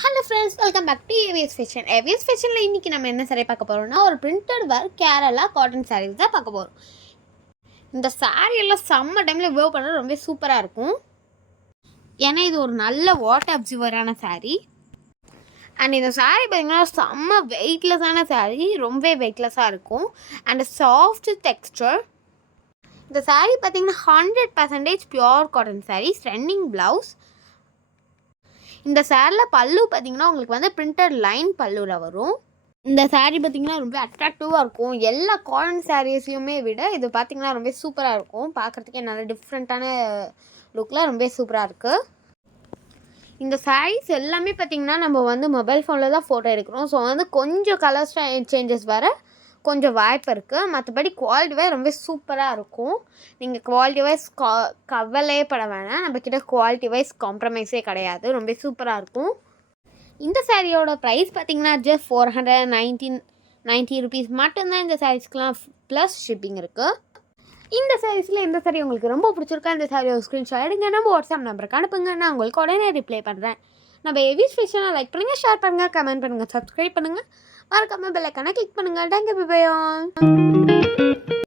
Hello friends, welcome back to AVS fashion. AVS ஃபேஷனில் இன்றைக்கி நம்ம என்ன சாரீ பார்க்க போகிறோம்னா, ஒரு printed work Kerala cotton saris தான் பார்க்க போகிறோம். இந்த சாரீயெல்லாம் சம்மர் டைமில் வேவ் பண்ணுறது ரொம்ப சூப்பராக இருக்கும். ஏன்னா இது ஒரு நல்ல வாட்டர் அப்சர்வரான சாரீ. அண்ட் இந்த சாரீ பார்த்திங்கன்னா செம்ம வெயிட்லெஸ்ஸான சாரீ, ரொம்ப வெயிட்லெஸ்ஸாக இருக்கும். And soft texture. இந்த சாரீ பார்த்திங்கன்னா 100% pure cotton saris, running blouse. இந்த சேரில் பல்லு பார்த்திங்கன்னா உங்களுக்கு வந்து பிரிண்டட் லைன் பல்லுவில் வரும். இந்த சாரீ பார்த்திங்கன்னா ரொம்ப அட்ராக்டிவாக இருக்கும். எல்லா காட்டன் சாரீஸையுமே விட இது பார்த்திங்கன்னா ரொம்ப சூப்பராக இருக்கும். பார்க்குறதுக்கே நல்ல டிஃப்ரெண்ட்டான லுக்கில் ரொம்ப சூப்பராக இருக்குது. இந்த சாரீஸ் எல்லாமே பார்த்திங்கன்னா நம்ம வந்து மொபைல் ஃபோனில் தான் ஃபோட்டோ எடுக்கிறோம். ஸோ வந்து கொஞ்சம் கலர்ஸ் சேஞ்சஸ் வர கொஞ்சம் வாய்ப்பு இருக்குது. மற்றபடி குவாலிட்டி வைஸ் ரொம்ப சூப்பராக இருக்கும். நீங்கள் குவாலிட்டி வைஸ் கவலையே பட வேணாம். நம்மக்கிட்ட குவாலிட்டி வைஸ் காம்ப்ரமைஸே கிடையாது. ரொம்ப சூப்பராக இருக்கும். இந்த சாரியோட ப்ரைஸ் பார்த்திங்கன்னா ஜஸ்ட் 490 ருபீஸ் மட்டும்தான். இந்த சாரீஸ்க்கெலாம் ப்ளஸ் ஷிப்பிங் இருக்குது. இந்த சாரீஸில் எந்த சாரீ உங்களுக்கு ரொம்ப பிடிச்சிருக்கா, இந்த சாரியோட ஸ்க்ரீன்ஷாட் எடுங்க, நம்ம வாட்ஸ்அப் நம்பருக்கு அனுப்புங்க. நான் உங்களுக்கு உடனே ரிப்ளை பண்ணுறேன். நம்ம ஏவிஎஸ் ஃபேஷனை லைக் பண்ணுங்கள், ஷேர் பண்ணுங்கள், கமெண்ட் பண்ணுங்கள், சப்ஸ்கிரைப் பண்ணுங்கள், மறக்காமல் பெல் ஐக்கானை கிளிக் பண்ணுங்கள். Thank you, bye bye all.